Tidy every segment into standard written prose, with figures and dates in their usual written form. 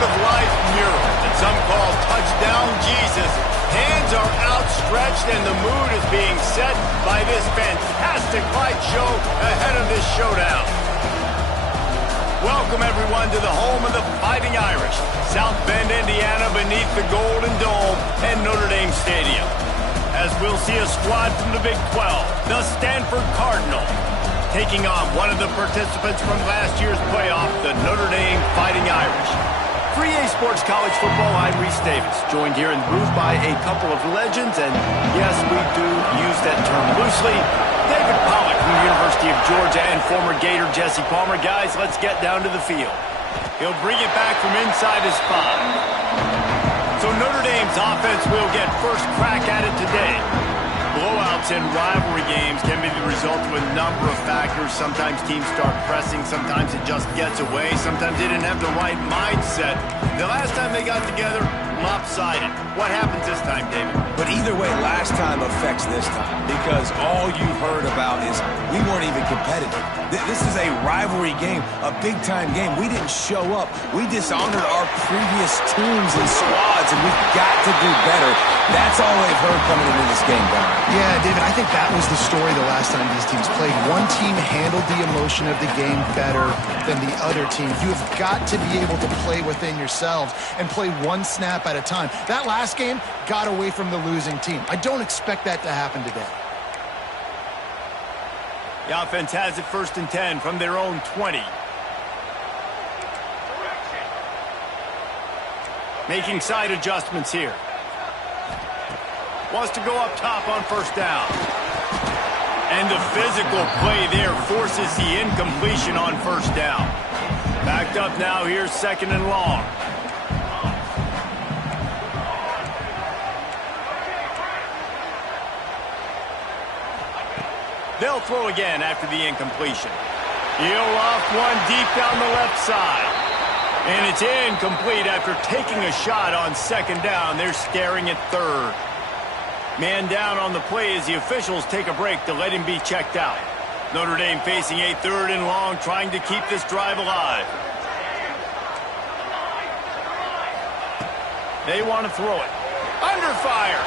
of life mural that some call Touchdown Jesus. Hands are outstretched and the mood is being set by this fantastic light show ahead of this showdown. Welcome everyone to the home of the Fighting Irish, South Bend, Indiana, beneath the Golden Dome and Notre Dame Stadium. As we'll see a squad from the Big 12, the Stanford Cardinals, taking on one of the participants from last year's playoff, the Notre Dame Fighting Irish. For EA Sports College Football, I'm Reese Davis, joined here in the booth by a couple of legends, and yes, we do use that term loosely. David Pollack from the University of Georgia and former Gator Jesse Palmer. Guys, let's get down to the field. He'll bring it back from inside his 5. So Notre Dame's offense will get first crack at it today. Blowouts in rivalry games can be the result of a number of factors. Sometimes teams start pressing, sometimes it just gets away, sometimes they didn't have the right mindset. The last time they got together, lopsided. What happens this time, David? But either way, last time affects this time, because all you've heard about is we weren't even competitive. This is a rivalry game, a big-time game. We didn't show up. We dishonored our previous teams and squads, and we've got to do better. That's all they've heard coming into this game, Brian. Yeah, David, I think that was the story the last time these teams played. One team handled the emotion of the game better than the other team. You have got to be able to play within yourselves and play one snap at a time. That last game got away from the losing team. I don't expect that to happen today. The offense has it 1st and 10 from their own 20. Making side adjustments here. Wants to go up top on 1st down. And the physical play there forces the incompletion on 1st down. Backed up now, here's 2nd and long. They'll throw again after the incompletion. He'll loft one deep down the left side. And it's incomplete after taking a shot on 2nd down. They're staring at 3rd. Man down on the play as the officials take a break to let him be checked out. Notre Dame facing a 3rd and long, trying to keep this drive alive. They want to throw it. Under fire.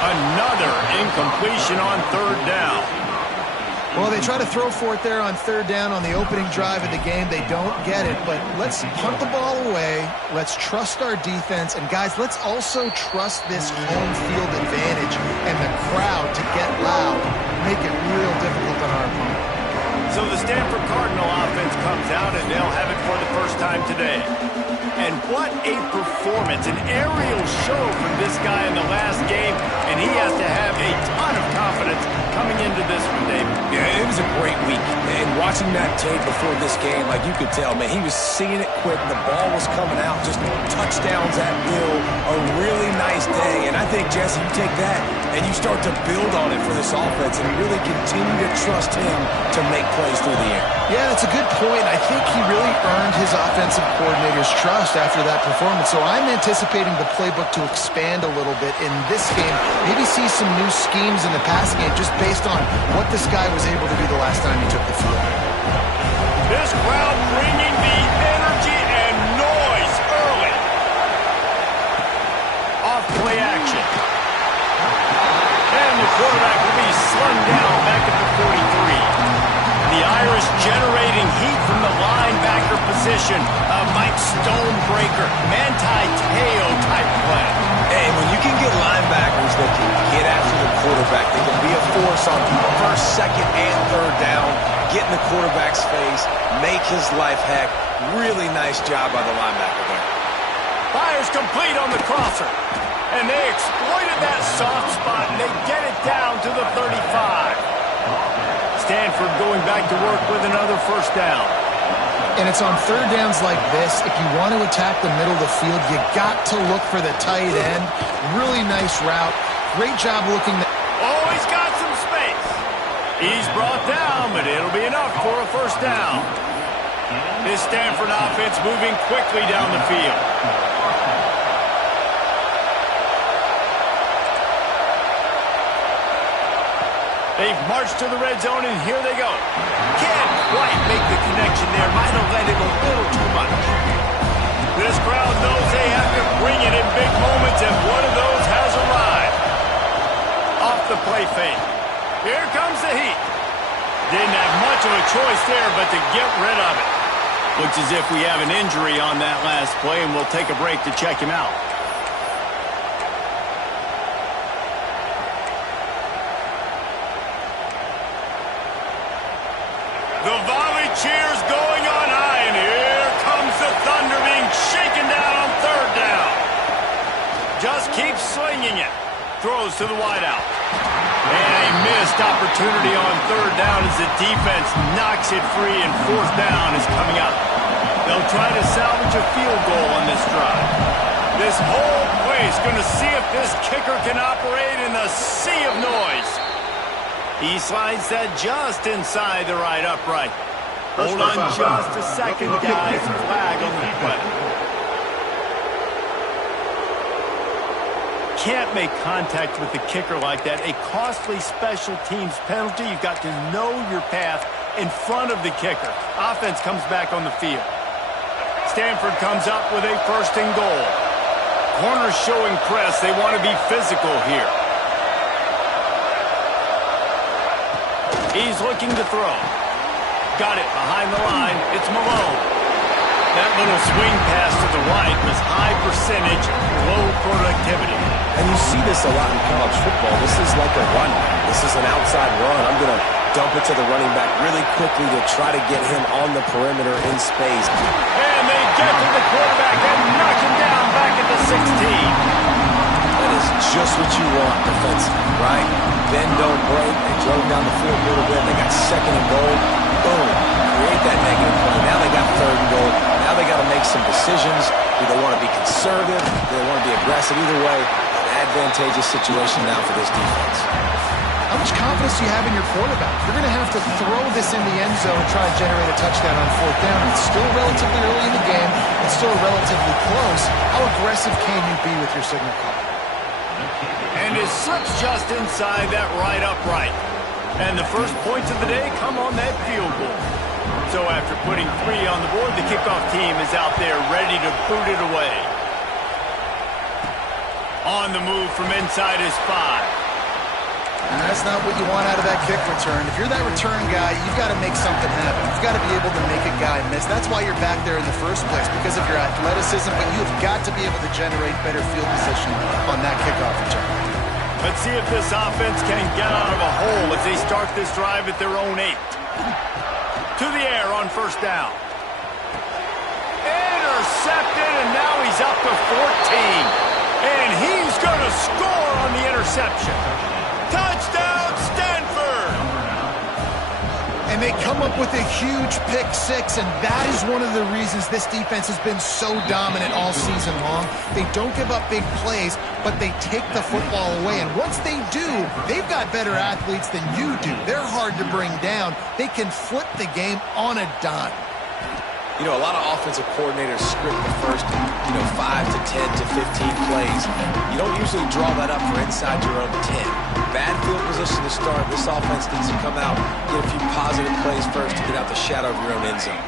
Another incompletion on 3rd down. Well, they try to throw for it there on 3rd down on the opening drive of the game. They don't get it, but let's punt the ball away. Let's trust our defense. And, guys, let's also trust this home field advantage and the crowd to get loud, make it real difficult on our opponent. So the Stanford Cardinal offense comes out, and they'll have it for the first time today. And what a performance, an aerial show from this guy in the last game, and he has to have a ton of confidence coming into this one, David. Yeah, it was a great week. And watching that tape before this game, like you could tell, man, he was seeing it quick. The ball was coming out, just touchdowns at will. A really nice day. And I think, Jesse, you take that and you start to build on it for this offense and really continue to trust him to make plays through the air. Yeah, that's a good point. I think he really earned his offensive coordinator's trust after that performance. So I'm anticipating the playbook to expand a little bit in this game. Maybe see some new schemes in the pass game just based on what this guy was able to do the last time he took the field. This crowd bringing the energy and noise early. Off play action. And the quarterback will be slung down back at the 43. The Irish generating heat from the linebacker position. A Mike Stonebreaker, Manti Te'o type play. Hey, when you can get linebackers that can get after the quarterback, they can be a force on 1st, 2nd, and 3rd down, get in the quarterback's face, make his life heck. Really nice job by the linebacker there. Fires complete on the crosser. And they exploited that soft spot, and they get it down to the 35. Stanford going back to work with another 1st down. And it's on 3rd downs like this. If you want to attack the middle of the field, you got to look for the tight end. Really nice route. Great job looking. Oh, he's got some space. He's brought down, but it'll be enough for a 1st down. This Stanford offense moving quickly down the field. They've marched to the red zone, and here they go. Can't quite make the connection there. Might have let it a little too much. This crowd knows bring it in big moments, and one of those has arrived. Off the play fake. Here comes the heat. Didn't have much of a choice there but to get rid of it. Looks as if we have an injury on that last play, and we'll take a break to check him out. The volley cheers going on high, and here comes the Thunder being shaken down on third down. Just keeps slinging it. Throws to the wideout. And a missed opportunity on third down as the defense knocks it free, and fourth down is coming up. They'll try to salvage a field goal on this drive. This whole place going to see if this kicker can operate in the sea of noise. He slides that just inside the right upright. Hold on just a second, guys. Flag on the play. Can't make contact with the kicker like that. A costly special teams penalty. You've got to know your path in front of the kicker. Offense comes back on the field. Stanford comes up with a first and goal. Corners showing press. They want to be physical here. He's looking to throw. Got it behind the line. It's Malone. That little swing pass to the right was high percentage, low productivity. And you see this a lot in college football. This is like a run. This is an outside run. I'm going to dump it to the running back really quickly to try to get him on the perimeter in space. And they get to the quarterback and knock him down back at the 16. That is just what you want defensively, right? Bend, don't break. They drove down the field a little bit. They got second and goal. Boom. Create that negative play. Now they got third and goal. Now they got to make some decisions. Do they want to be conservative? Do they want to be aggressive? Either way, an advantageous situation now for this defense. How much confidence do you have in your quarterback? You're going to have to throw this in the end zone and try to generate a touchdown on fourth down. It's still relatively early in the game. It's still relatively close. How aggressive can you be with your signal call? And it slips just inside that right upright. And the first points of the day come on that field goal. So after putting 3 on the board, the kickoff team is out there ready to boot it away. On the move from inside his 5. That's not what you want out of that kick return. If you're that return guy, you've got to make something happen. You've got to be able to make a guy miss. That's why you're back there in the first place, because of your athleticism, but you've got to be able to generate better field position on that kickoff return. Let's see if this offense can get out of a hole as they start this drive at their own 8. To the air on first down. Intercepted, and now he's up to 14. And he's going to score on the interception. Touchdown, Stanford! And they come up with a huge pick 6, and that is one of the reasons this defense has been so dominant all season long. They don't give up big plays, but they take the football away. And once they do, they've got better athletes than you do. They're hard to bring down. They can flip the game on a dime. You know, a lot of offensive coordinators script the first, 5 to 10 to 15 plays. You don't usually draw that up for inside your own 10. Bad field position to start. This offense needs to come out, get a few positive plays first to get out the shadow of your own end zone.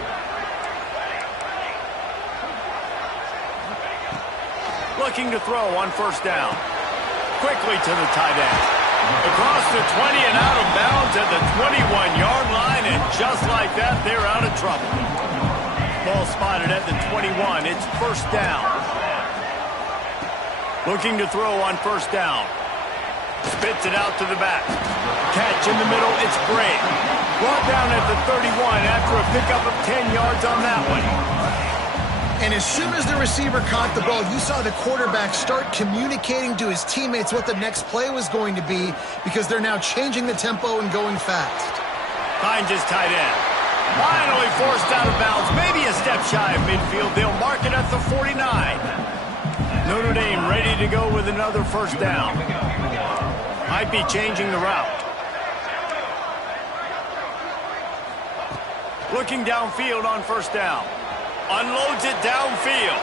Looking to throw on first down. Quickly to the tight end. Across the 20 and out of bounds at the 21-yard line, and just like that, they're out of trouble. Ball spotted at the 21. It's first down. Looking to throw on first down. Spits it out to the back. Catch in the middle. It's Bray. Brought down at the 31 after a pickup of 10 yards on that one. And as soon as the receiver caught the ball, you saw the quarterback start communicating to his teammates what the next play was going to be, because they're now changing the tempo and going fast. Finds his tight end. Finally forced out of bounds. Maybe a step shy of midfield. They'll mark it at the 49. Notre Dame ready to go with another first down. Might be changing the route. Looking downfield on first down. Unloads it downfield.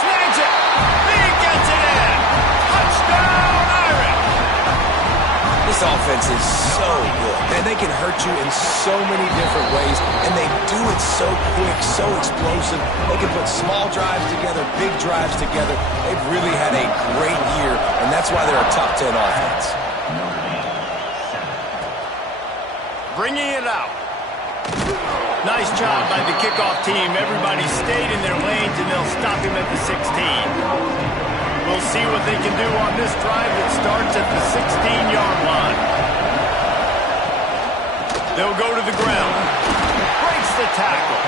Snags it. He gets it in. Touchdown, Irish. This This offense is so good, and they can hurt you in so many different ways, and they do it so quick, so explosive. They can put small drives together, big drives together. They've really had a great year, and that's why they're a top 10 offense. Bringing it out. Nice job by the kickoff team. Everybody stayed in their lanes, and they'll stop him at the 16. We'll see what they can do on this drive that starts at the 16-yard line. They'll go to the ground. Breaks the tackle.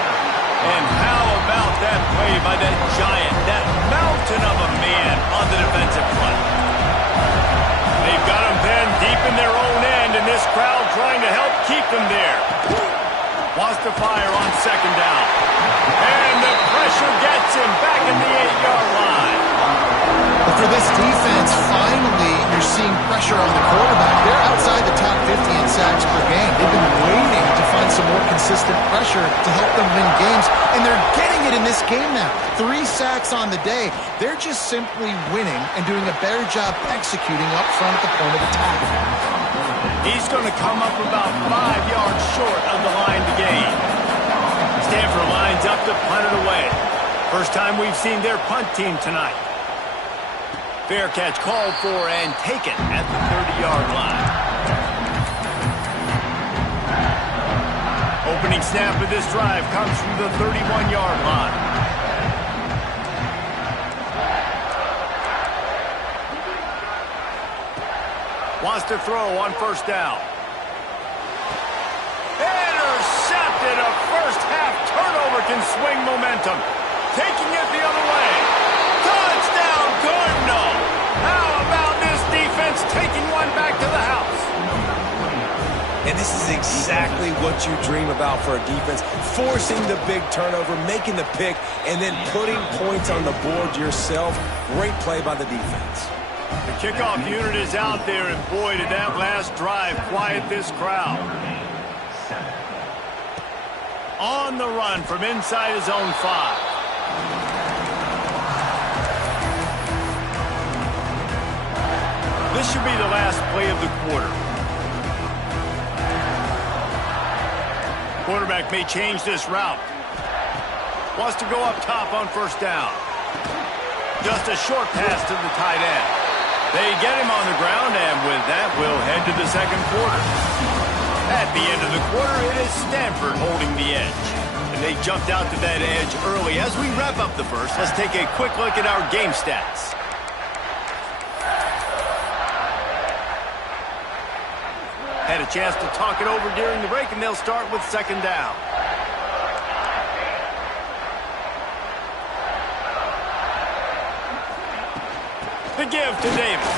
And how about that play by that giant, that mountain of a man on the defensive front? They've got him pinned deep in their own end, and this crowd trying to help keep them there. Wants to fire on second down. And the pressure gets him back in the 8-yard line. But for this defense, finally, you're seeing pressure on the quarterback. They're outside the top 50 in sacks per game. They've been waiting to find some more consistent pressure to help them win games, and they're getting it in this game now. 3 sacks on the day. They're just simply winning and doing a better job executing up front at the point of attack. He's going to come up about 5 yards short of the line to gain. Stanford lines up to punt it away. First time we've seen their punt team tonight. Fair catch called for and taken at the 30-yard line. Opening snap of this drive comes from the 31-yard line. Wants to throw on first down. Intercepted. A first-half turnover can swing momentum. Taking it the other way. Touchdown, Cardinal. How about this defense taking one back to the house? And this is exactly what you dream about for a defense. Forcing the big turnover, making the pick, and then putting points on the board yourself. Great play by the defense. The kickoff unit is out there, and boy, did that last drive quiet this crowd. On the run from inside his own 5. This should be the last play of the quarter. Quarterback may change this route. Wants to go up top on first down. Just a short pass to the tight end. They get him on the ground, and with that, we'll head to the second quarter. At the end of the quarter, it is Stanford holding the edge. And they jumped out to that edge early. As we wrap up the first, let's take a quick look at our game stats. Had a chance to talk it over during the break, and they'll start with second down. The give to Davis.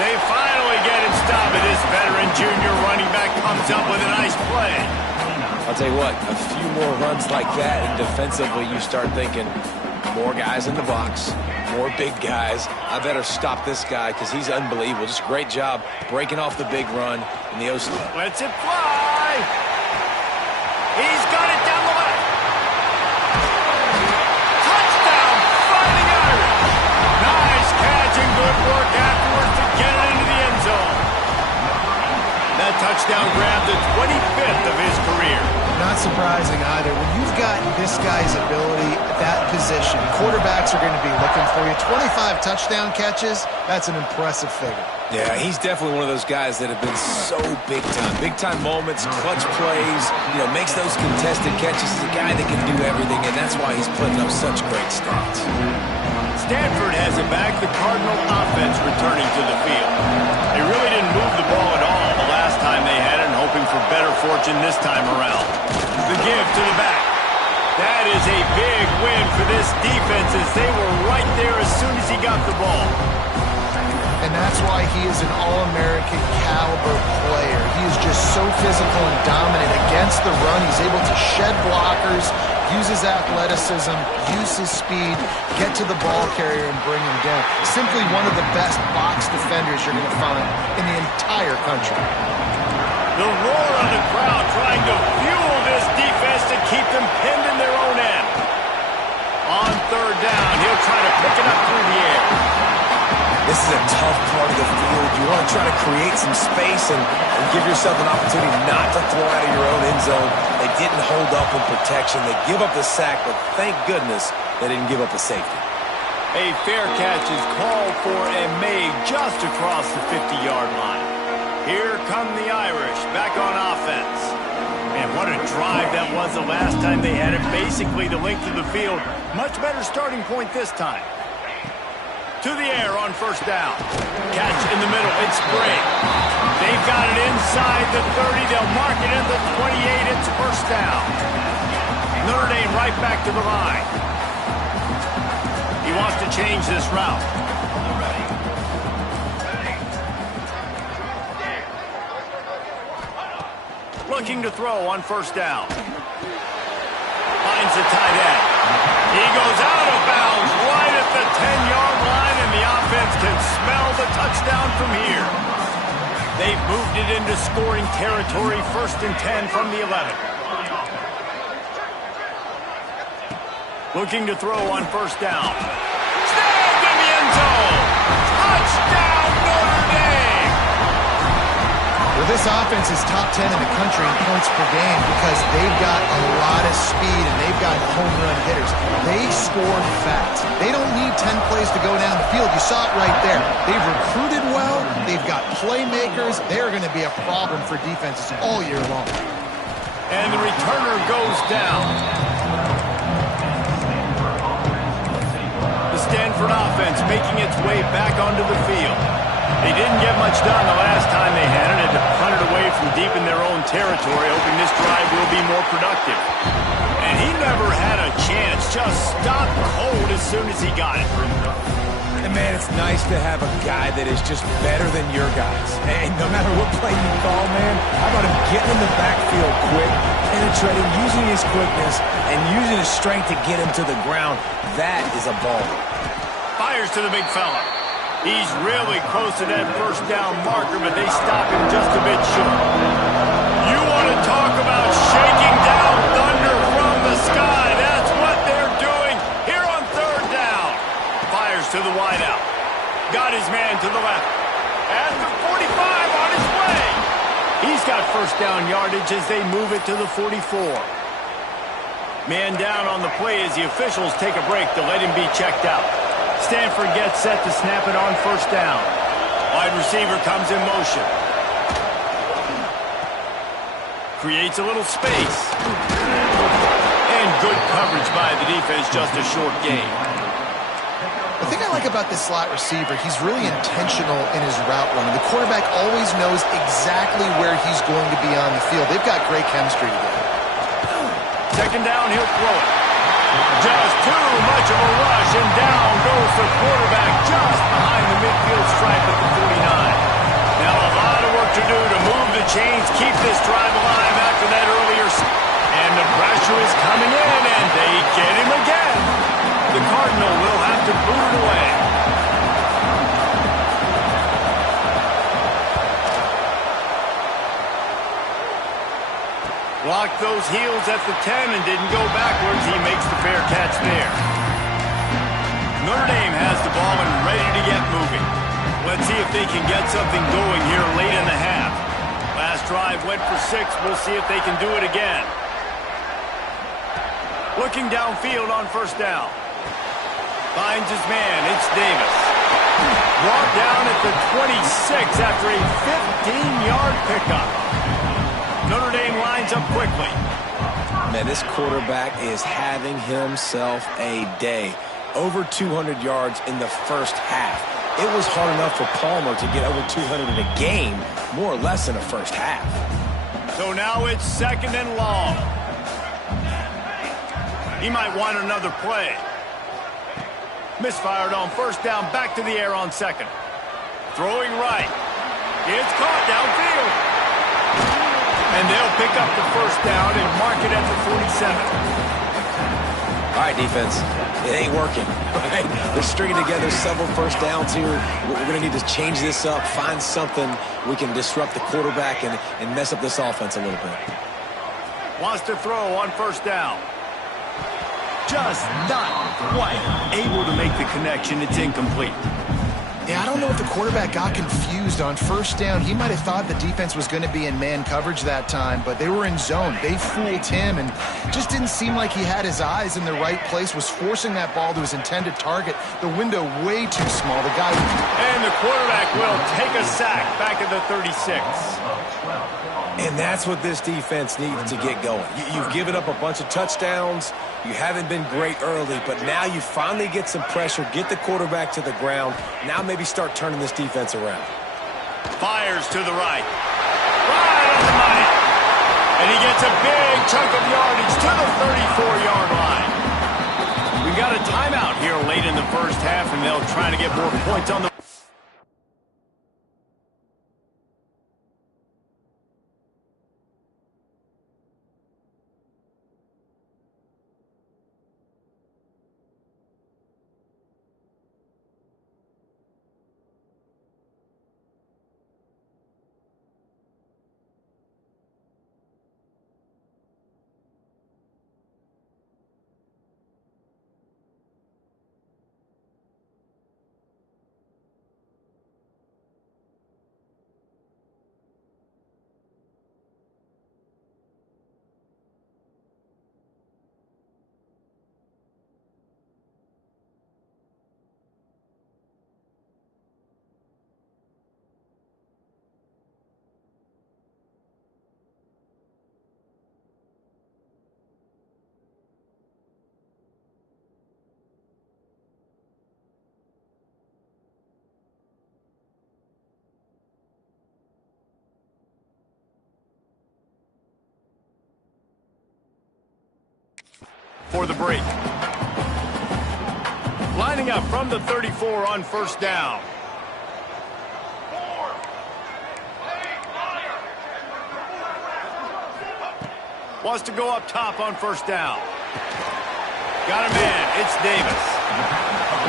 They finally get him stopped, and this veteran junior running back comes up with a nice play. I'll tell you what, a few more runs like that, and defensively you start thinking, more guys in the box, more big guys. I better stop this guy because he's unbelievable. Just a great job breaking off the big run in the OC. Lets it fly. He's got it down the left. Touchdown, Fighting Irish. Nice catch and good work afterwards to get it into the end zone. That touchdown grabbed the 25th of his career. Not surprising either. When you've got this guy's ability at that position, quarterbacks are going to be looking for you. 25 touchdown catches, that's an impressive figure. Yeah, he's definitely one of those guys that have been so big time. Big time moments, clutch plays, makes those contested catches. He's a guy that can do everything, and that's why he's putting up such great stats. Stanford has it back. The Cardinal offense returning to the field. They really didn't move the ball at all the last time they had it, and hoping for better fortune this time around. The give to the back. That is a big win for this defense, as they were right there as soon as he got the ball. And that's why he is an All-American caliber player. He is just so physical and dominant against the run. He's able to shed blockers, use his athleticism, use his speed, get to the ball carrier and bring him down. Simply one of the best box defenders you're going to find in the entire country. The roar of the crowd trying to fuel this defense to keep them pinned in their own end. On third down, he'll try to pick it up through the air. This this is a tough part of the field. You want to try to create some space and give yourself an opportunity not to throw out of your own end zone. They didn't hold up in protection. They give up the sack, but thank goodness they didn't give up a safety. A fair catch is called for and made just across the 50-yard line. Here come the Irish back on offense. And what a drive that was the last time they had it. Basically the length of the field. Much better starting point this time. To the air on first down. Catch in the middle. It's great. They've got it inside the 30. They'll mark it at the 28. It's first down. Notre Dame right back to the line. He wants to change this route. Looking to throw on first down. Finds the tight end. He goes out of bounds right at the 10-yard line, and the offense can smell the touchdown from here. They've moved it into scoring territory, 1st and 10 from the 11. Looking to throw on first down. Snagged in the end zone. Touchdown, Notre Dame. Well, this offense is top 10 in the country in points per game because they've got a lot of speed and they've got home run hitters. They score fast. They don't need 10 plays to go down the field. You saw it right there. They've recruited well. They've got playmakers. They're going to be a problem for defenses all year long. And the returner goes down. Stanford offense making its way back onto the field. They didn't get much done the last time they had it. Had to punt it away from deep in their own territory, hoping this drive will be more productive. And he never had a chance. Just stopped cold as soon as he got it. And man, it's nice to have a guy that is just better than your guys. And no matter what play you call, man, how about him getting in the backfield quick, penetrating, using his quickness, and using his strength to get him to the ground. That is a ball. Fires to the big fella. He's really close to that first down marker, but they stop him just a bit short. You want to talk about shaking down thunder from the sky. That's what they're doing here on third down. Fires to the wideout. Got his man to the left. At the 45 on his way. He's got first down yardage as they move it to the 44. Man down on the play as the officials take a break to let him be checked out. Stanford gets set to snap it on first down. Wide receiver comes in motion. Creates a little space. And good coverage by the defense, just a short gain. The thing I like about this slot receiver, he's really intentional in his route running. The quarterback always knows exactly where he's going to be on the field. They've got great chemistry together. Second down, he'll throw it. Just too much of a rush, and down goes the quarterback just behind the midfield stripe at the 49. Now a lot of work to do to move the chains, keep this drive alive after that earlier. And the pressure is coming in, and they get him again. The Cardinal will have to boot it away. Blocked those heels at the 10 and didn't go backwards. He makes the fair catch there. Notre Dame has the ball and ready to get moving. Let's see if they can get something going here late in the half. Last drive went for 6. We'll see if they can do it again. Looking downfield on first down. Finds his man. It's Davis. Brought down at the 26 after a 15-yard pickup. Notre Dame lines up quickly. Man, this quarterback is having himself a day. Over 200 yards in the first half. It was hard enough for Palmer to get over 200 in a game, more or less in the first half. So now it's second and long. He might want another play. Misfired on first down, back to the air on second. Throwing right. It's caught downfield. And they'll pick up the first down and mark it at the 47. All right, defense. It ain't working. Right? They're stringing together several first downs here. We're going to need to change this up, find something we can disrupt the quarterback and mess up this offense a little bit. Wants to throw on first down. Just not quite able to make the connection. It's incomplete. Yeah, I don't know if the quarterback got confused on first down. He might have thought the defense was going to be in man coverage that time, but they were in zone. They fooled him and just didn't seem like he had his eyes in the right place, was forcing that ball to his intended target. The window way too small. The guy... And the quarterback will take a sack back at the 36. And that's what this defense needs to get going. You've given up a bunch of touchdowns. You haven't been great early, but now you finally get some pressure, get the quarterback to the ground. Now maybe start turning this defense around. Fires to the right. Right on the money. And he gets a big chunk of yardage to the 34-yard line. We got a timeout here late in the first half, and they'll try to get more points on the... For the break. Lining up from the 34 on first down. Wants to go up top on first down. Got a man. It's Davis.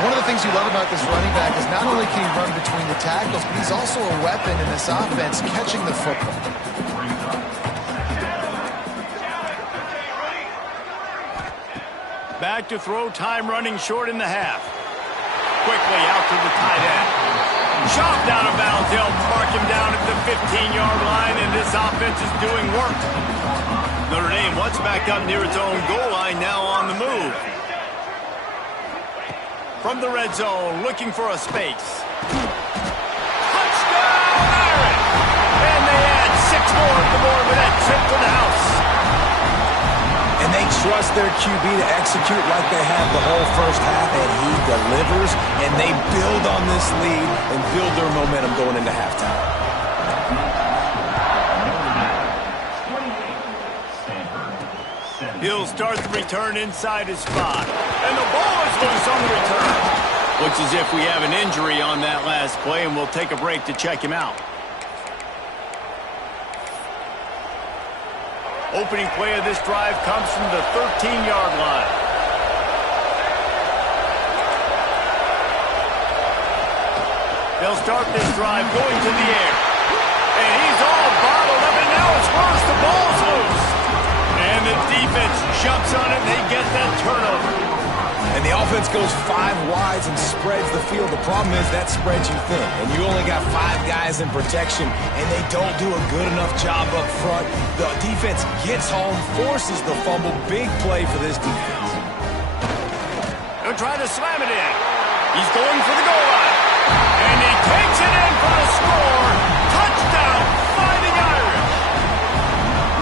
One of the things you love about this running back is not only can he run between the tackles, but he's also a weapon in this offense catching the football. Back to throw, time running short in the half. Quickly out to the tight end. Chopped out of bounds. They'll mark him down at the 15-yard line, and this offense is doing work. Notre Dame once back up near its own goal line, now on the move. From the red zone, looking for a space. Touchdown, Irish! And they add 6 more at the board with that trip to the house. And they trust their QB to execute like they have the whole first half, and he delivers, and they build on this lead and build their momentum going into halftime. He'll start the return inside his spot, and the ball is loose on the return. Looks as if we have an injury on that last play, and we'll take a break to check him out. Opening play of this drive comes from the 13-yard line. They'll start this drive going to the air. And he's all bottled up, and now it's worse. The ball's loose. And the defense jumps on it, and they get that turnover. And the offense goes 5 wides and spreads the field. The problem is that spreads you thin, and you only got 5 guys in protection, and they don't do a good enough job up front. The defense gets home, forces the fumble. Big play for this defense. They'll try to slam it in. He's going for the goal line. And he takes it in for the score. Touchdown, Fighting Irish.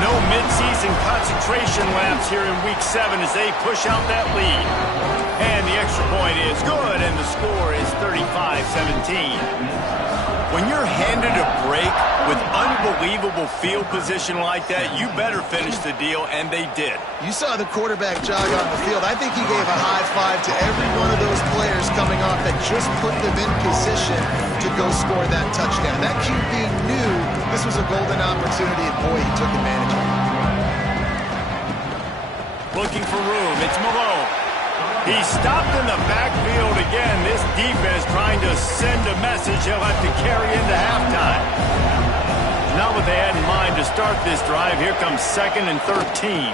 No midseason concentration lapse here in Week 7 as they push out that lead. And the extra point is good, and the score is 35-17. When you're handed a break with unbelievable field position like that, you better finish the deal, and they did. You saw the quarterback jog on the field. I think he gave a high five to every one of those players coming off that just put them in position to go score that touchdown. That QB knew this was a golden opportunity, and boy, he took advantage of it. Looking for room. It's Malone. He's stopped in the backfield again. This defense trying to send a message he'll have to carry into halftime. Not what they had in mind to start this drive. Here comes 2nd and 13.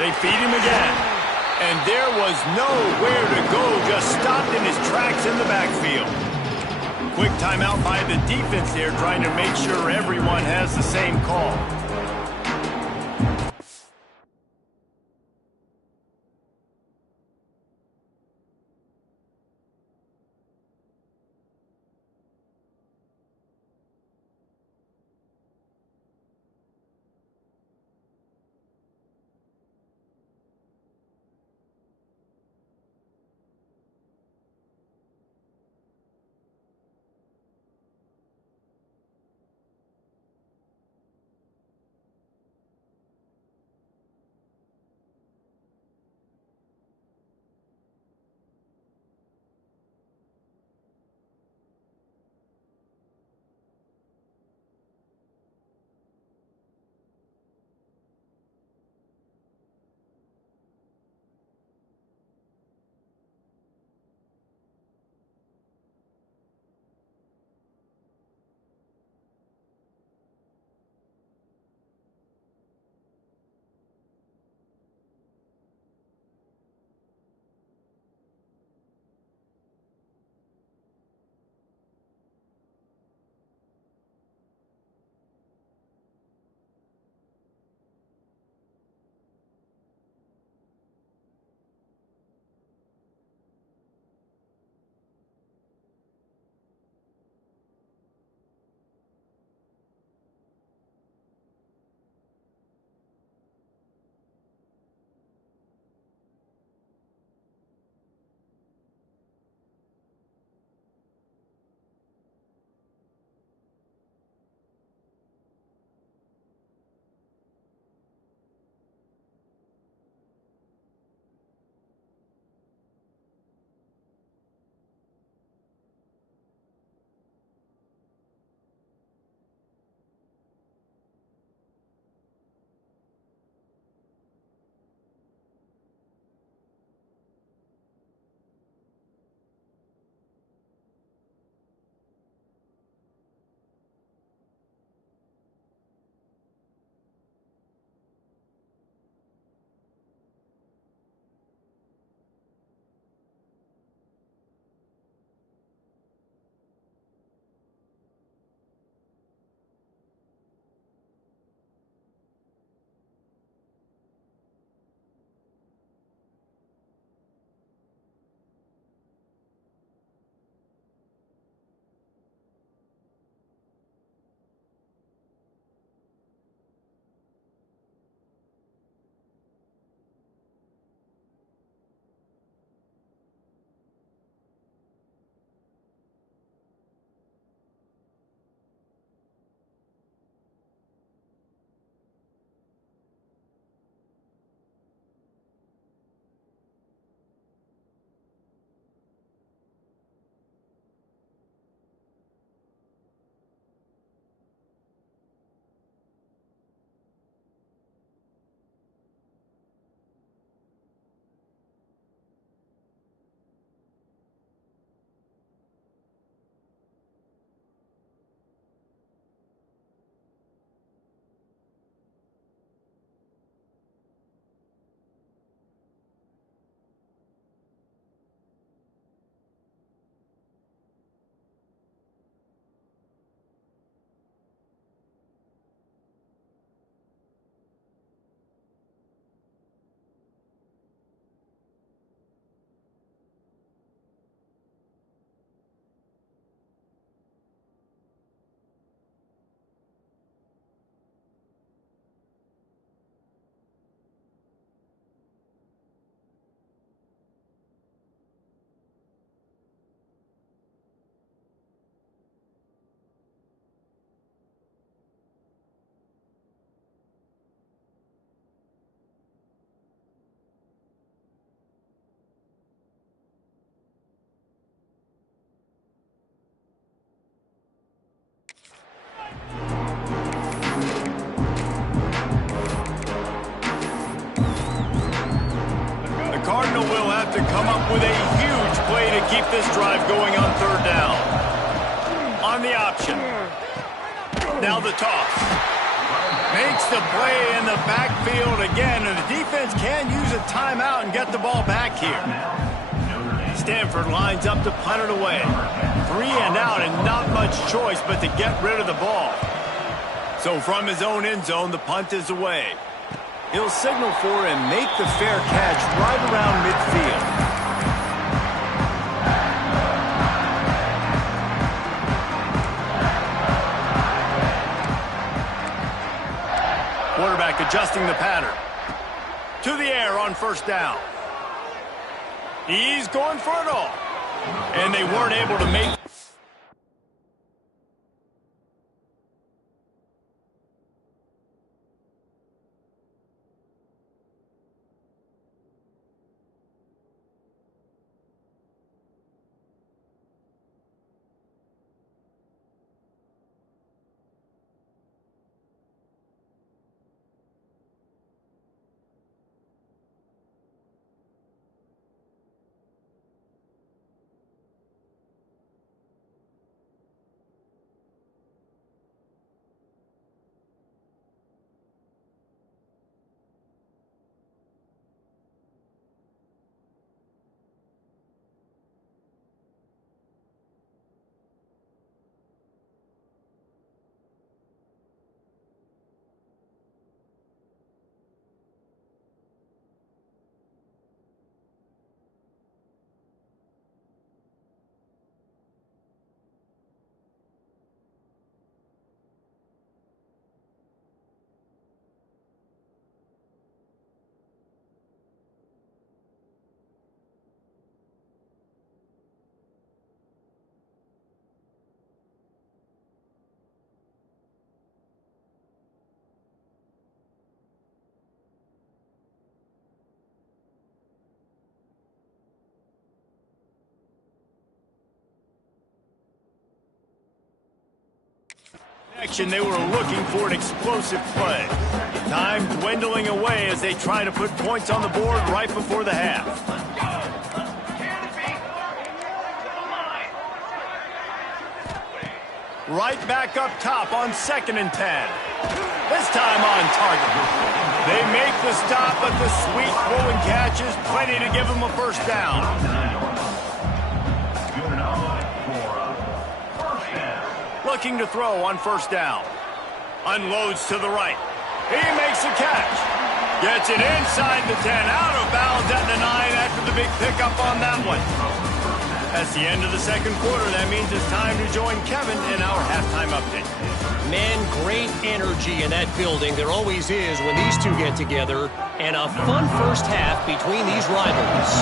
They feed him again. And there was nowhere to go. Just stopped in his tracks in the backfield. Quick timeout by the defense here, trying to make sure everyone has the same call. To come up with a huge play to keep this drive going on third down. On the option. Now the toss. Makes the play in the backfield again, and the defense can use a timeout and get the ball back here. Stanford lines up to punt it away. 3 and out and not much choice but to get rid of the ball. So from his own end zone, the punt is away. He'll signal for and make the fair catch right around midfield. Quarterback adjusting the pattern. To the air on first down. He's going for it all. And they weren't able to make... They were looking for an explosive play. Time dwindling away as they try to put points on the board right before the half. Right back up top on 2nd and 10. This time on target. They make the stop, but the sweet throwing catch is plenty to give them a first down. Looking to throw on first down. Unloads to the right. He makes a catch. Gets it inside the 10. Out of bounds at the 9 after the big pickup on that one. That's the end of the second quarter. That means it's time to join Kevin in our halftime update. Man, great energy in that building. There always is when these two get together. And a fun first half between these rivals.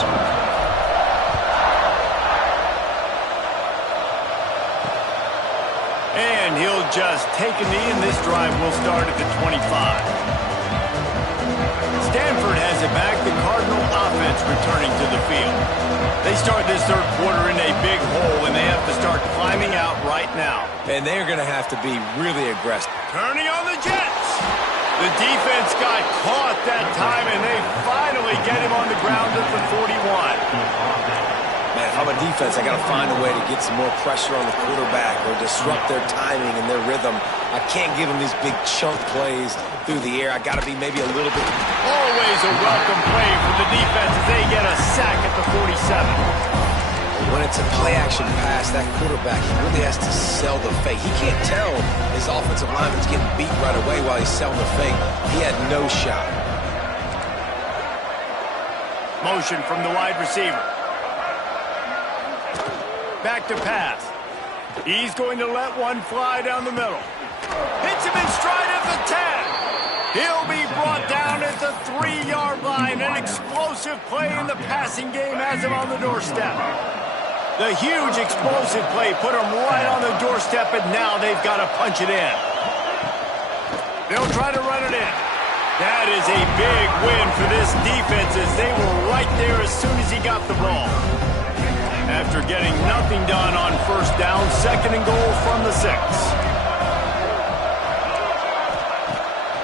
And he'll just take a knee, and this drive will start at the 25. Stanford has it back. The Cardinal offense returning to the field. They start this third quarter in a big hole, and they have to start climbing out right now. And they're going to have to be really aggressive. Turning on the Jets. The defense got caught that time, and they finally get him on the ground at the 41. Man, if I'm a defense, I got to find a way to get some more pressure on the quarterback or disrupt their timing and their rhythm. I can't give them these big chunk plays through the air. I got to be maybe a little bit... Always a welcome play for the defense as they get a sack at the 47. When it's a play-action pass, that quarterback, he really has to sell the fake. He can't tell his offensive lineman's getting beat right away while he's selling the fake. He had no shot. Motion from the wide receiver. Back to pass. He's going to let one fly down the middle. Hits him in stride at the 10. He'll be brought down at the 3-yard line. An explosive play in the passing game has him on the doorstep. The huge explosive play put him right on the doorstep, and now they've got to punch it in. They'll try to run it in. That is a big win for this defense as they were right there as soon as he got the ball. After getting nothing done on first down, 2nd and goal from the 6.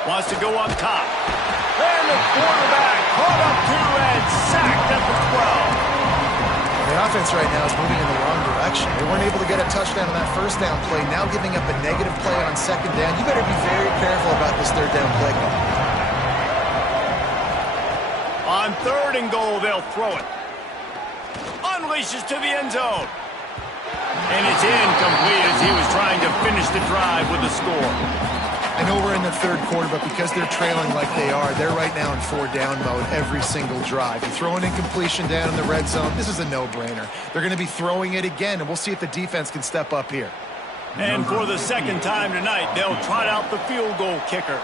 Wants to go up top. And the quarterback caught up to and sacked at the 12. The offense right now is moving in the wrong direction. They weren't able to get a touchdown on that first down play. Now giving up a negative play on 2nd down. You better be very careful about this 3rd down play call. On 3rd and goal, they'll throw it. unleashes to the end zone. And it's incomplete as he was trying to finish the drive with a score. I know we're in the third quarter, but because they're trailing like they are, they're right now in 4-down mode every single drive. You throw an incompletion down in the red zone, this is a no-brainer. They're going to be throwing it again, and we'll see if the defense can step up here. And for the second time tonight, they'll trot out the field goal kicker.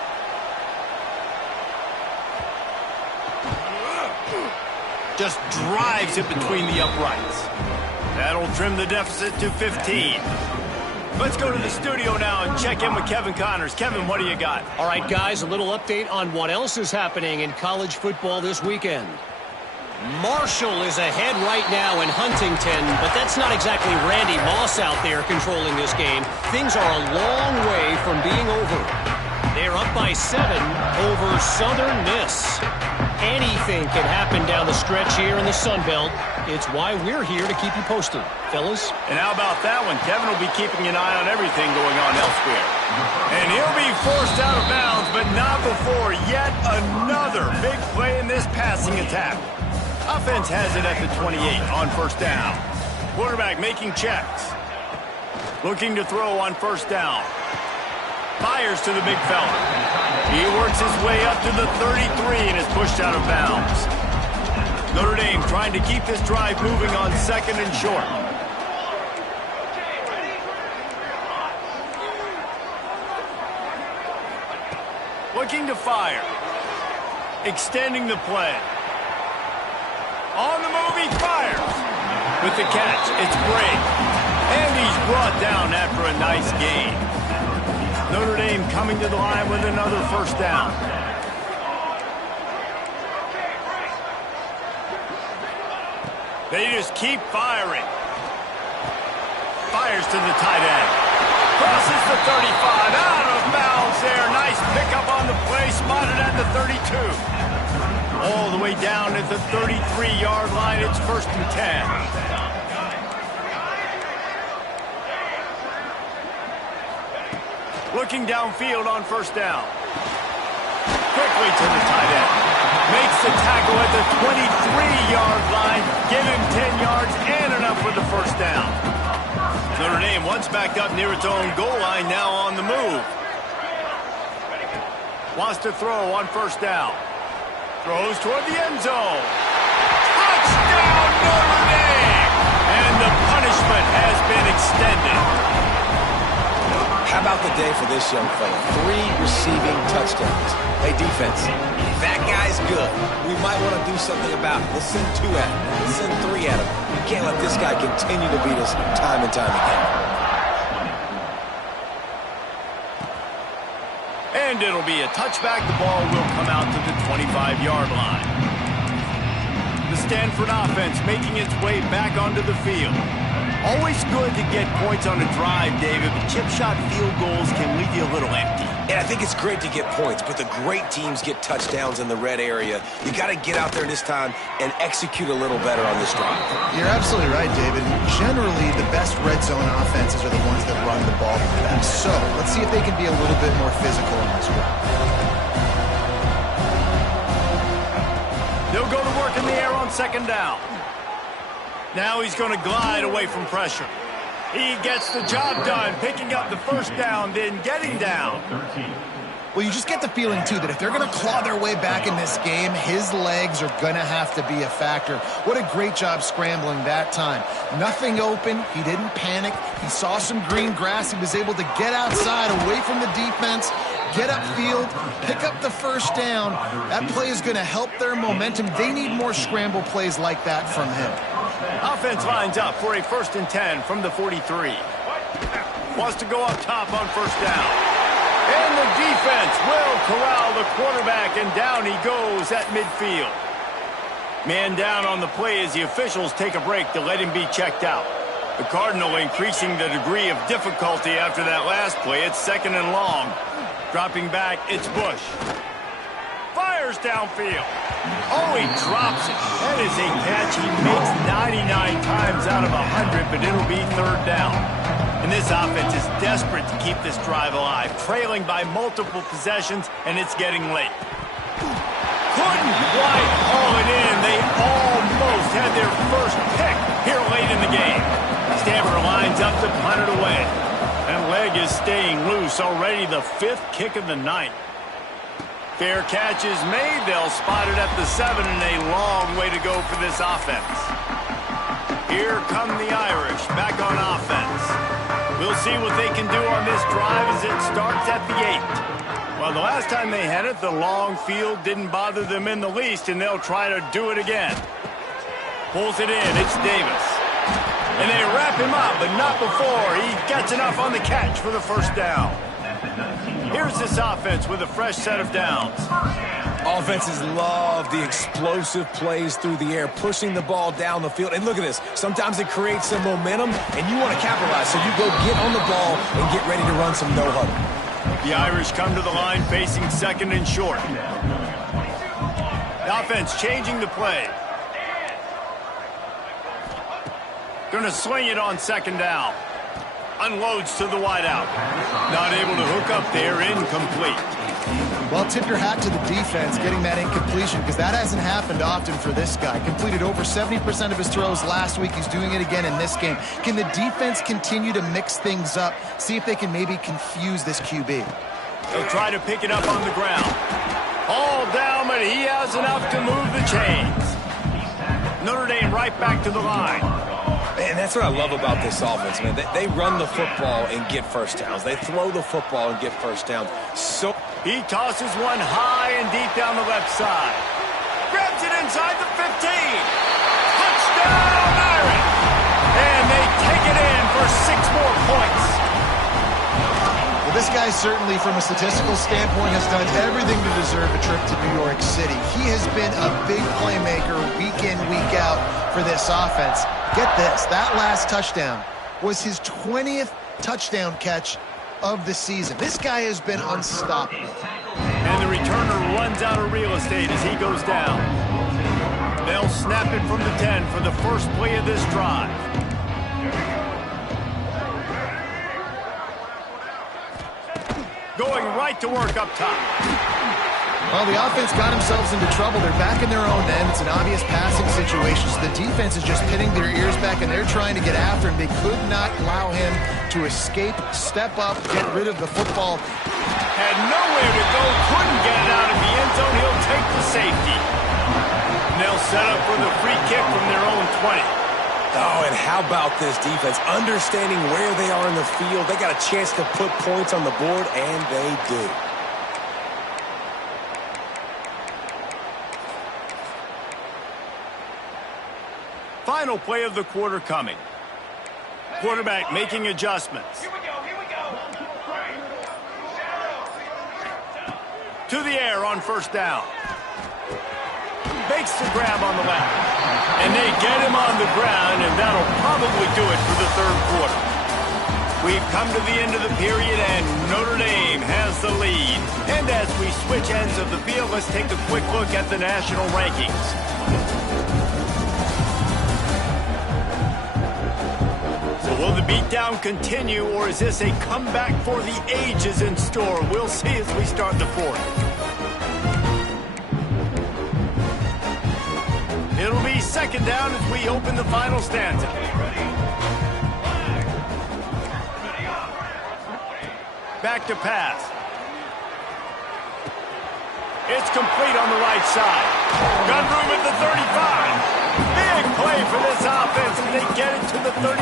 Just drives it between the uprights. That'll trim the deficit to 15. Let's go to the studio now and check in with Kevin Connors. Kevin, what do you got? All right, guys, a little update on what else is happening in college football this weekend. Marshall is ahead right now in Huntington, but that's not exactly Randy Moss out there controlling this game. Things are a long way from being over. They're up by 7 over Southern Miss. Anything can happen down the stretch here in the Sun Belt. It's why we're here to keep you posted, fellas. And how about that one? Kevin will be keeping an eye on everything going on elsewhere. And he'll be forced out of bounds, but not before yet another big play in this passing attack. Offense has it at the 28 on first down. Quarterback making checks. Looking to throw on first down. Fires to the big fella. He works his way up to the 33 and is pushed out of bounds. Notre Dame trying to keep this drive moving on second and short. Looking to fire. Extending the play. On the move, he fires. With the catch, it's Brake. And he's brought down after a nice gain. Notre Dame coming to the line with another first down. They just keep firing. Fires to the tight end. Crosses the 35. Out of bounds there. Nice pickup on the play. Spotted at the 32. All the way down at the 33-yard line. It's first and 10. Looking downfield on first down. Quickly to the tight end. Makes the tackle at the 23-yard line. Give him 10 yards and enough for the first down. Notre Dame once backed up near its own goal line, now on the move. Wants to throw on first down. Throws toward the end zone. Touchdown, Notre Dame! And the punishment has been extended. How about the day for this young fella? 3 receiving touchdowns. Hey, defense, that guy's good. We might want to do something about it. Let's send 2 at him. Let's send 3 at him. We can't let this guy continue to beat us time and time again. And it'll be a touchback. The ball will come out to the 25-yard line. The Stanford offense making its way back onto the field. Always good to get points on a drive, David, but chip shot field goals can leave you a little empty. And I think it's great to get points, but the great teams get touchdowns in the red area. You got to get out there this time and execute a little better on this drive. You're absolutely right, David. Generally, the best red zone offenses are the ones that run the ball the best. So let's see if they can be a little bit more physical in this drive. They'll go to work in the air on second down. Now he's going to glide away from pressure. He gets the job done, picking up the first down, then getting down. Well, you just get the feeling, too, that if they're going to claw their way back in this game, his legs are going to have to be a factor. What a great job scrambling that time. Nothing open. He didn't panic. He saw some green grass. He was able to get outside, away from the defense, get upfield, pick up the first down. That play is going to help their momentum. They need more scramble plays like that from him. Offense lines up for a first and 10 from the 43. Wants to go up top on first down. And the defense will corral the quarterback, and down he goes at midfield. Man down on the play as the officials take a break to let him be checked out. The Cardinal increasing the degree of difficulty after that last play. It's second and long. Dropping back, it's Bush. Fires downfield. Oh, he drops it. That is a catch he makes 99 times out of 100, but it'll be third down. And this offense is desperate to keep this drive alive, trailing by multiple possessions, and it's getting late. Couldn't quite haul it in. They almost had their first pick Stamper lines up to punt it away. And leg is staying loose, already the 5th kick of the night. Fair catch is made. They'll spot it at the 7, and a long way to go for this offense. Here come the Irish, back on offense. We'll see what they can do on this drive as it starts at the 8. Well, the last time they had it, the long field didn't bother them in the least, and they'll try to do it again. Pulls it in. It's Davis. And they wrap him up, but not before he gets enough on the catch for the first down. Here's this offense with a fresh set of downs. Offenses love the explosive plays through the air, pushing the ball down the field. And look at this. Sometimes it creates some momentum, and you want to capitalize. So you go get on the ball and get ready to run some no-huddle. The Irish come to the line facing 2nd and short. The offense changing the play. Going to swing it on 2nd down. Unloads to the wideout. Not able to hook up there, incomplete. Well, tip your hat to the defense getting that incompletion, because that hasn't happened often for this guy. Completed over 70% of his throws last week. He's doing it again in this game. Can the defense continue to mix things up? See if they can maybe confuse this QB. He'll try to pick it up on the ground. All down, but he has enough to move the chains. Notre Dame right back to the line. Man, that's what I love about this offense, man. They run the football and get first downs. They throw the football and get first downs. So he tosses one high and deep down the left side. Grabs it inside the 15. Touchdown, Irish! And they take it in for 6 more points. Well, this guy certainly, from a statistical standpoint, has done everything to deserve a trip to New York City. He has been a big playmaker week in, week out for this offense. Get this, that last touchdown was his 20th touchdown catch of the season. This guy has been unstoppable. And the returner runs out of real estate as he goes down. They'll snap it from the 10 for the first play of this drive. Going right to work up top. Well, the offense got themselves into trouble. They're back in their own end. It's an obvious passing situation. So the defense is just pinning their ears back, and they're trying to get after him. They could not allow him to escape, step up, get rid of the football. Had nowhere to go, couldn't get it out of the end zone. He'll take the safety. And they'll set up for the free kick from their own 20. Oh, and how about this defense? Understanding where they are in the field. They got a chance to put points on the board, and they do. Final play of the quarter coming. Quarterback making adjustments. Here we go. To the air on first down. Makes the grab on the left. And they get him on the ground, and that'll probably do it for the 3rd quarter. We've come to the end of the period, and Notre Dame has the lead. And as we switch ends of the field, let's take a quick look at the national rankings. Will the beatdown continue, or is this a comeback for the ages in store? We'll see as we start the 4th. It'll be 2nd down as we open the final stanza. Back to pass. It's complete on the right side. Gun room at the 35. Big play for this offense, and they get it to the 32.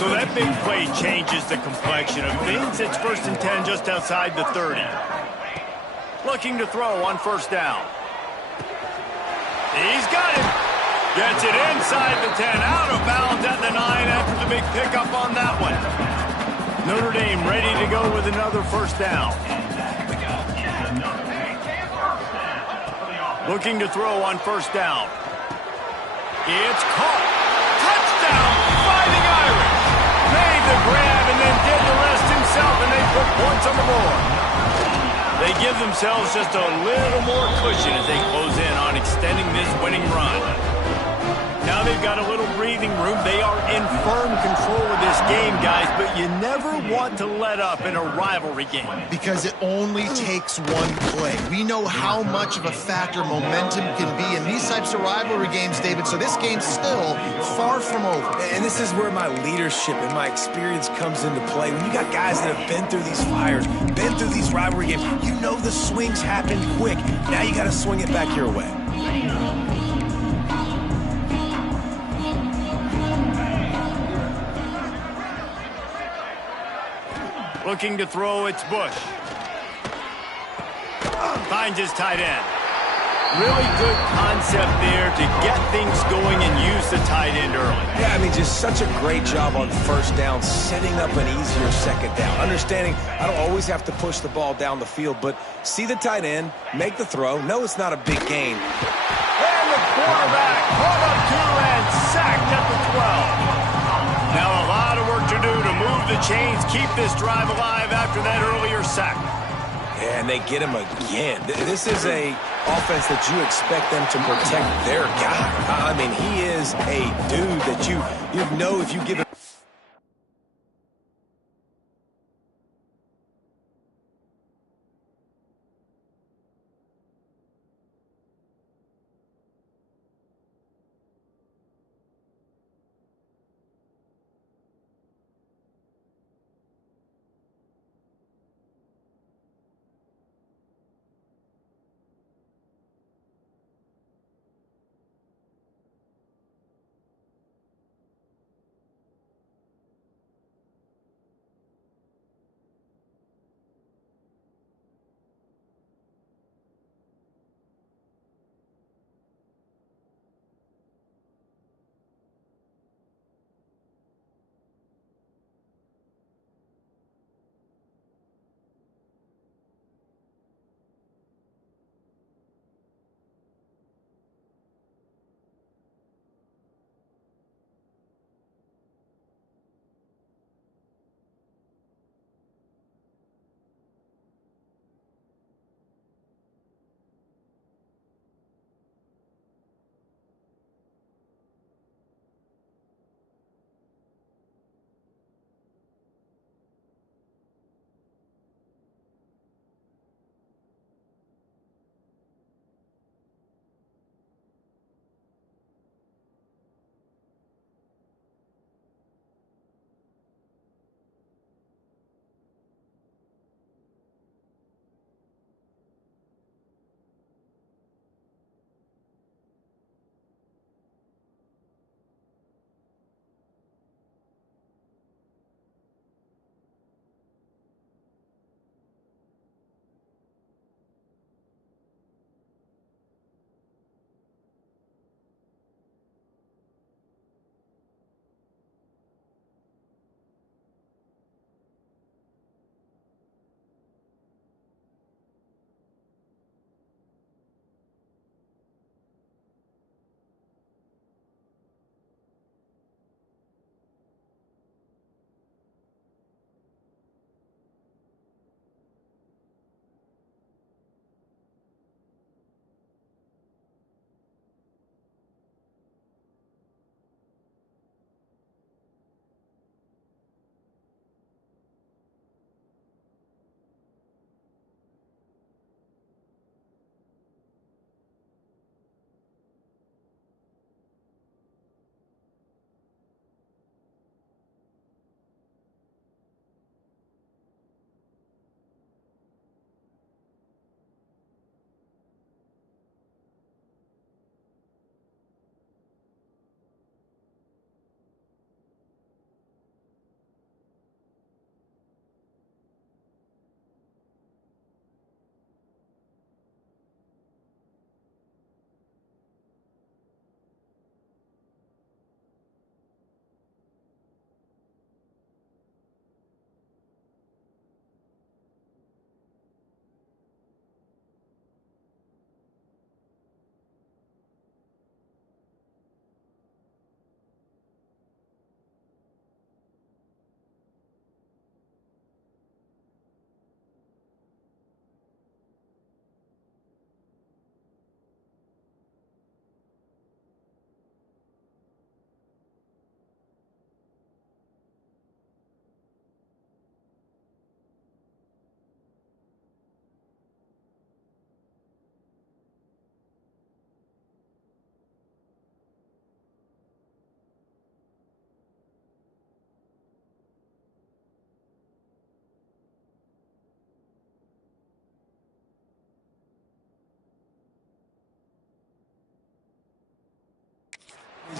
So that big play changes the complexion of things. It's 1st and 10 just outside the 30. Looking to throw on first down. He's got it. Gets it inside the 10, out of bounds at the 9 after the big pickup on that one. Notre Dame ready to go with another first down. Looking to throw on first down. It's caught. Touchdown, Fighting Irish. Made the grab and then did the rest himself, and they put points on the board. They give themselves just a little more cushion as they close in on extending this winning run. Now they they've got a little breathing room. They are in firm control of this game, guys, but you never want to let up in a rivalry game. Because it only takes one play. We know how much of a factor momentum can be in these types of rivalry games, David, so this game's still far from over. And this is where my leadership and my experience comes into play. When you got guys that have been through these fires, been through these rivalry games, you know the swings happen quick. Now you got to swing it back your way. Looking to throw, it's Bush. Finds his tight end. Really good concept there to get things going and use the tight end early. Yeah, I mean, just such a great job on first down, setting up an easier second down. Understanding I don't always have to push the ball down the field, but see the tight end, make the throw. No, it's not a big gain. And the quarterback caught up to and sacked at the 12. Now a lot of work to do to move the chains, keep this drive alive after that earlier sack. And they get him again. This is a offense that you expect them to protect their guy. I mean, he is a dude that you know if you give him.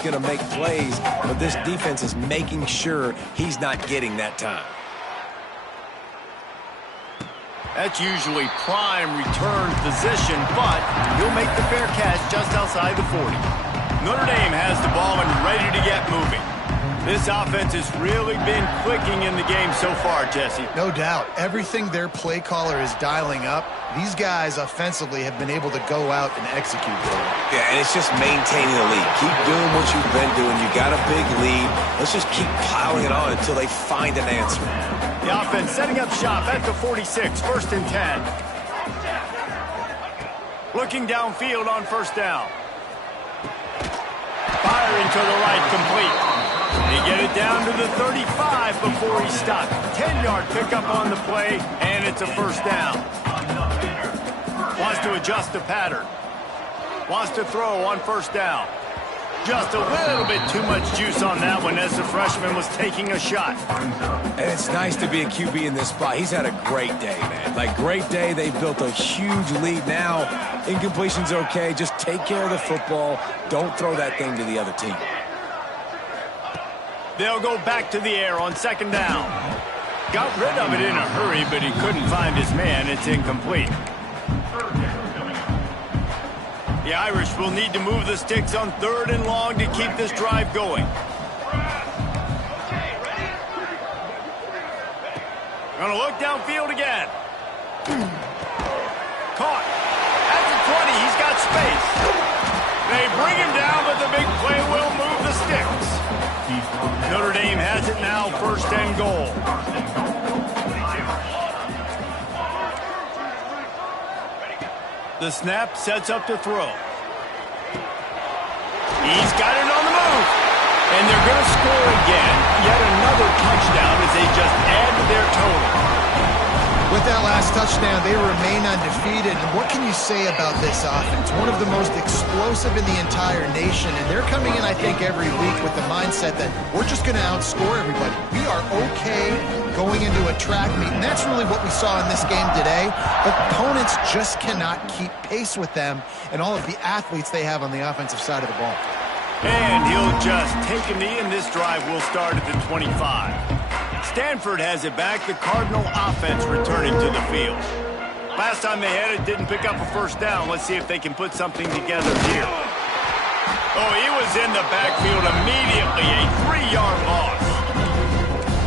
going to make plays, but this defense is making sure he's not getting that time. That's usually prime return position, but he'll make the fair catch just outside the 40. Notre Dame has the ball and ready to get moving. This offense has really been clicking in the game so far, Jesse. No doubt. Everything their play caller is dialing up, these guys offensively have been able to go out and execute. Yeah, and it's just maintaining the lead. Keep doing what you've been doing. You got a big lead. Let's just keep piling it on until they find an answer. The offense setting up shop at the 46, 1st and 10. Looking downfield on 1st down. Firing to the right, complete. They get it down to the 35 before he's stopped. 10-yard pickup on the play, and it's a 1st down. Wants to adjust the pattern. Wants to throw on 1st down. Just a little bit too much juice on that one as the freshman was taking a shot. And it's nice to be a QB in this spot. He's had a great day, man. Like, great day. They built a huge lead. Now, incompletion's okay. Just take care of the football. Don't throw that thing to the other team. They'll go back to the air on 2nd down. Got rid of it in a hurry, but he couldn't find his man. It's incomplete. The Irish will need to move the sticks on 3rd and long to keep this drive going. Gonna look downfield again. Caught. At the 20, he's got space. They bring him down, but the big play will move the sticks. Notre Dame has it now, 1st and goal. The snap sets up to throw. He's got it on the move. And they're going to score again. Yet another touchdown as they just add to their total. With that last touchdown, they remain undefeated. And what can you say about this offense? One of the most explosive in the entire nation. And they're coming in, I think, every week with the mindset that we're just going to outscore everybody. We are okay going into a track meet. And that's really what we saw in this game today. But opponents just cannot keep pace with them and all of the athletes they have on the offensive side of the ball. And he'll just take a knee, and this drive will start at the 25. Stanford has it back. The Cardinal offense returning to the field. Last time they had it, didn't pick up a 1st down. Let's see if they can put something together here. Oh, he was in the backfield immediately. A 3-yard loss.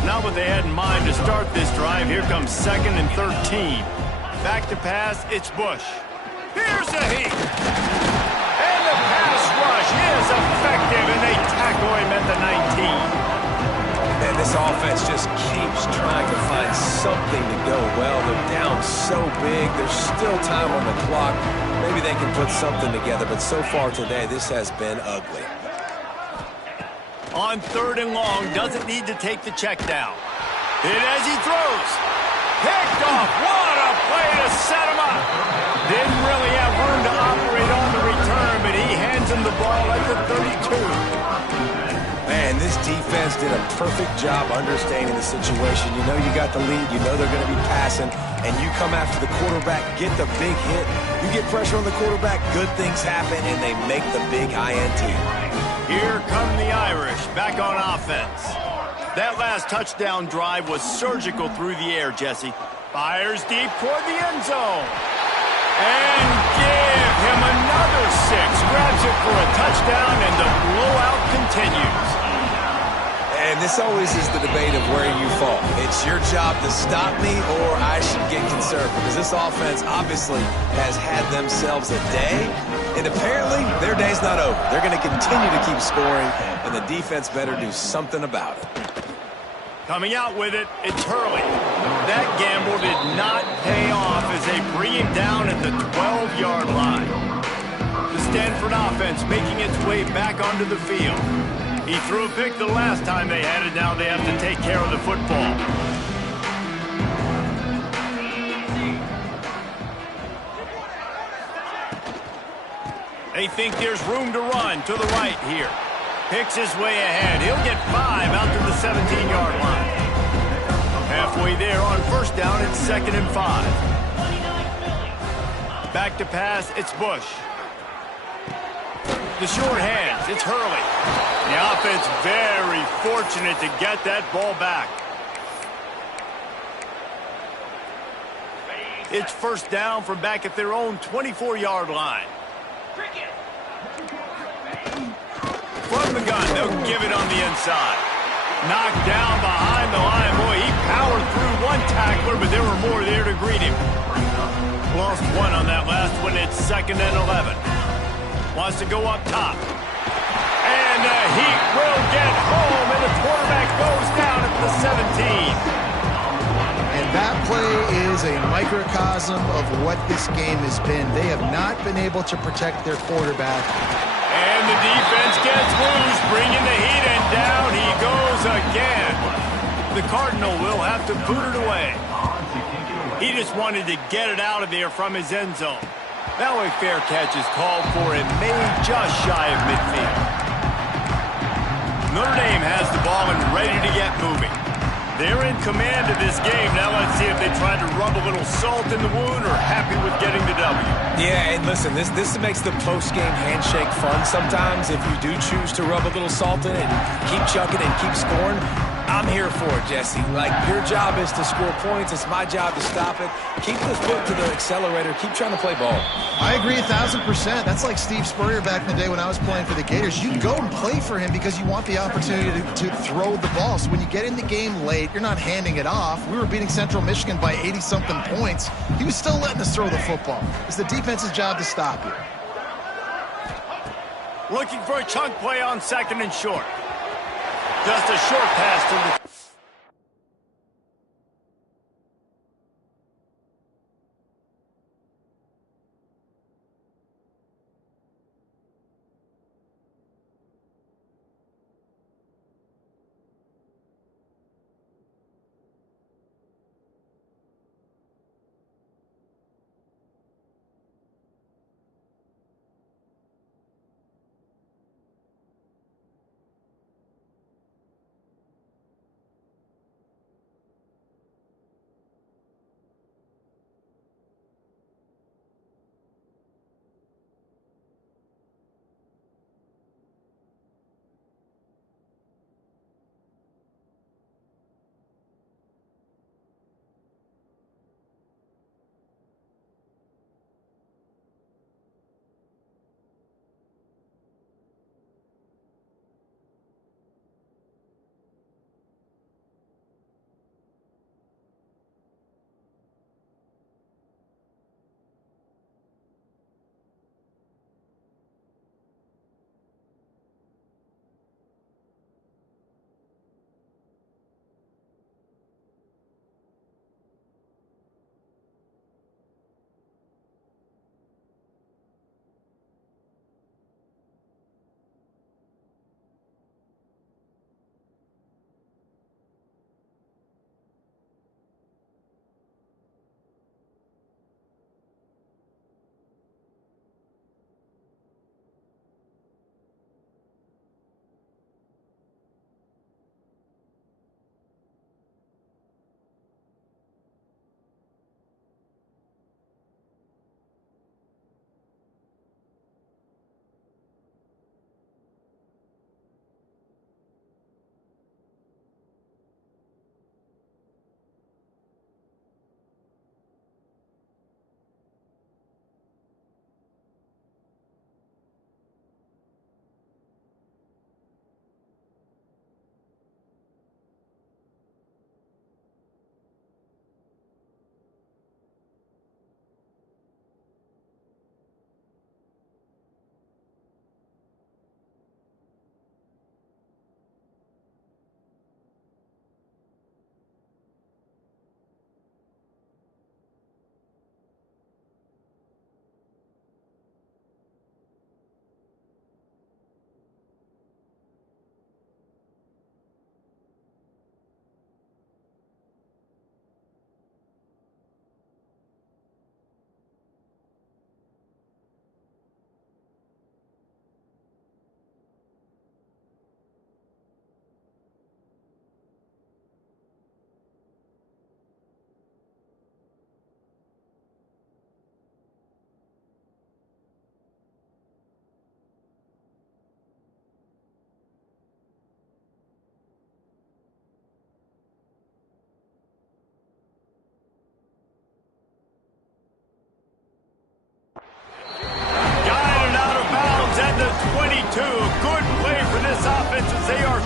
Not what they had in mind to start this drive. Here comes 2nd and 13. Back to pass, it's Bush. Here's a heat. And the pass rush is effective, and they tackle him at the 19. And this offense just keeps trying to find something to go well. They're down so big. There's still time on the clock. Maybe they can put something together, but so far today, this has been ugly. On 3rd and long, doesn't need to take the check down. Hit as he throws. Picked off. What a play to set him up. Didn't really have room to operate on the return, but he hands him the ball at the 32. Man, this defense did a perfect job understanding the situation. You know you got the lead. You know they're going to be passing. And you come after the quarterback, get the big hit. You get pressure on the quarterback, good things happen, and they make the big INT. Here come the Irish back on offense. That last touchdown drive was surgical through the air, Jesse. Fires deep toward the end zone. And give him another 6. Grabs it for a touchdown, and the blowout continues. And this always is the debate of where you fall. It's your job to stop me, or I should get concerned, because this offense obviously has had themselves a day, and apparently their day's not over. They're going to continue to keep scoring, and the defense better do something about it. Coming out with it, it's Hurley. That gamble did not pay off as they bring him down at the 12-yard line. The Stanford offense making its way back onto the field. He threw a pick the last time they had it. Now they have to take care of the football. They think there's room to run to the right here. Picks his way ahead. He'll get 5 out to the 17-yard line. Halfway there on 1st down, it's 2nd and 5. Back to pass, it's Bush. The short hands, it's Hurley. The offense very fortunate to get that ball back. It's first down from back at their own 24-yard line. From the gun, they'll give it on the inside. Knocked down behind the line. Boy, he powered through one tackler, but there were more there to greet him. Lost one on that last one. It's 2nd and 11. Wants to go up top. And the Heat will get home, and the quarterback goes down at the 17. And that play is a microcosm of what this game has been. They have not been able to protect their quarterback. And the defense gets loose, bringing the Heat, and down he goes again. The Cardinal will have to boot it away. He just wanted to get it out of there from his end zone. That way, fair catch is called for and made just shy of midfield. Notre Dame has the ball and ready to get moving. They're in command of this game. Now let's see if they try to rub a little salt in the wound or happy with getting the W. Yeah, and listen, this makes the post-game handshake fun sometimes. If you do choose to rub a little salt in it and keep chucking and keep scoring, I'm here for it, Jesse. Like, your job is to score points. It's my job to stop it. Keep the foot to the accelerator. Keep trying to play ball. I agree 1,000%. That's like Steve Spurrier back in the day when I was playing for the Gators. You go and play for him because you want the opportunity to throw the ball. So when you get in the game late, you're not handing it off. We were beating Central Michigan by 80-something points. He was still letting us throw the football. It's the defense's job to stop you. Looking for a chunk play on 2nd and short. Just a short pass to the...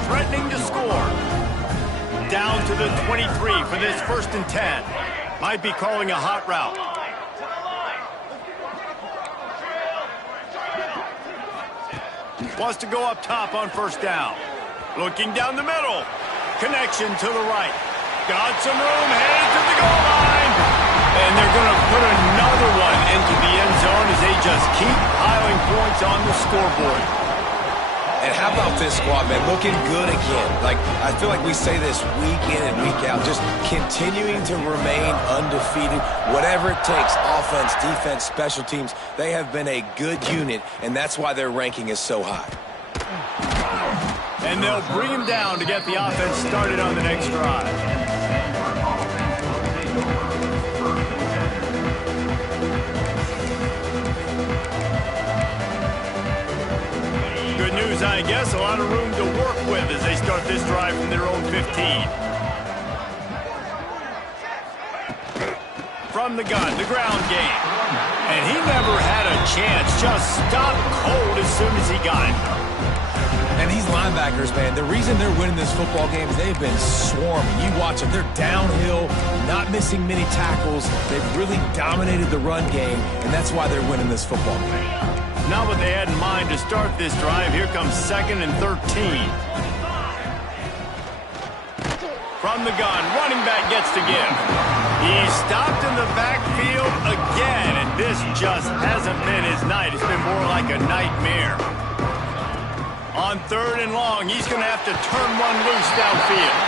threatening to score. Down to the 23 for this 1st and 10. Might be calling a hot route. Wants to go up top on 1st down. Looking down the middle. Connection to the right. Got some room, headed to the goal line. And they're going to put another one into the end zone as they just keep piling points on the scoreboard. And how about this squad, man? Looking good again. Like, I feel like we say this week in and week out, just continuing to remain undefeated. Whatever it takes, offense, defense, special teams, they have been a good unit, and that's why their ranking is so high. And they'll bring him down to get the offense started on the next drive. Good news, I guess. A lot of room to work with as they start this drive from their own 15. From the gun, the ground game. And he never had a chance. Just stopped cold as soon as he got it. And these linebackers, man, the reason they're winning this football game is they've been swarming. You watch them. They're downhill, not missing many tackles. They've really dominated the run game, and that's why they're winning this football game. Not what they had in mind to start this drive. Here comes 2nd and 13. From the gun, running back gets to give. He's stopped in the backfield again, and this just hasn't been his night. It's been more like a nightmare. On 3rd and long, he's going to have to turn one loose downfield.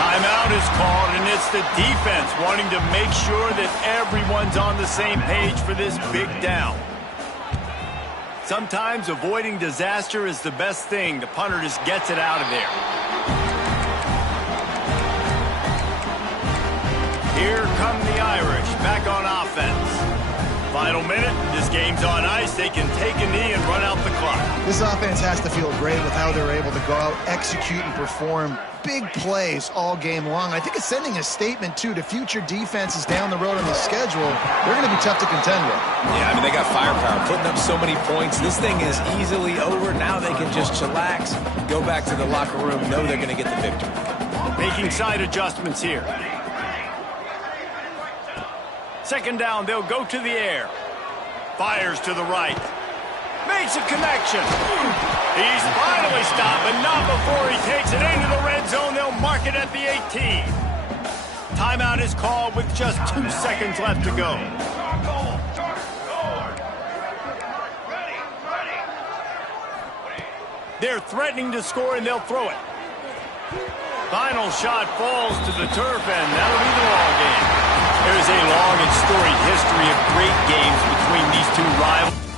Timeout is called, and it's the defense wanting to make sure that everyone's on the same page for this big down. Sometimes avoiding disaster is the best thing. The punter just gets it out of there. Here come the Irish, back on offense. Final minute, this game's on ice. They can take a knee and run out the clock. This offense has to feel great with how they're able to go out, execute, and perform big plays all game long. I think it's sending a statement, too, to future defenses down the road on the schedule. They're going to be tough to contend with. Yeah, I mean, they got firepower, putting up so many points. This thing is easily over. Now they can just chillax, go back to the locker room, know they're going to get the victory. Making side adjustments here. 2nd down, they'll go to the air. Fires to the right. Makes a connection. He's finally stopped, but not before he takes it into the red zone. They'll mark it at the 18. Timeout is called with just 2 seconds left to go. They're threatening to score, and they'll throw it. Final shot falls to the turf, and that'll be the ball game. There is a long and storied history of great games between these two rivals.